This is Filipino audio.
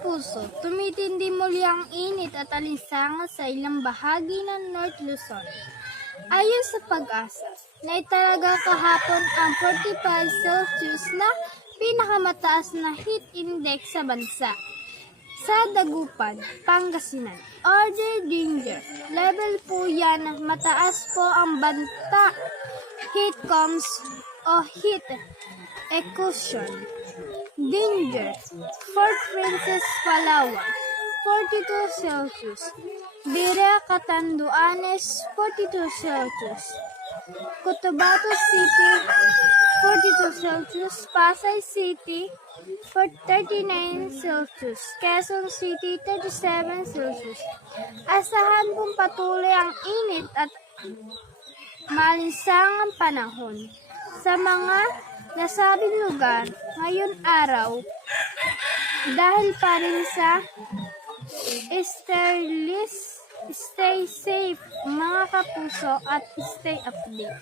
kapuso, tumitindi muli ang init at alinsangan sa ilang bahagi ng North Luzon. Ayon sa Pag-asa, naitalaga kahapon ang 45 Celsius na pinakamataas na heat index sa bansa. Sa Dagupan, Pangasinan, Order Danger. Level po yan, mataas po ang banta. Heat comes o heat excursion. Danger. Fort Princess, Palawan, 42 Celsius. Bira, Catanduanes, 42 Celsius. Cotabato City, 42 Celsius. Pasay City, 39 Celsius. Quezon City, 37 Celsius. Asahan pong patuloy ang init at malinsangang panahon sa mga nasabing lugar ngayon araw dahil pa rin sa stay safe mga kapuso at stay update.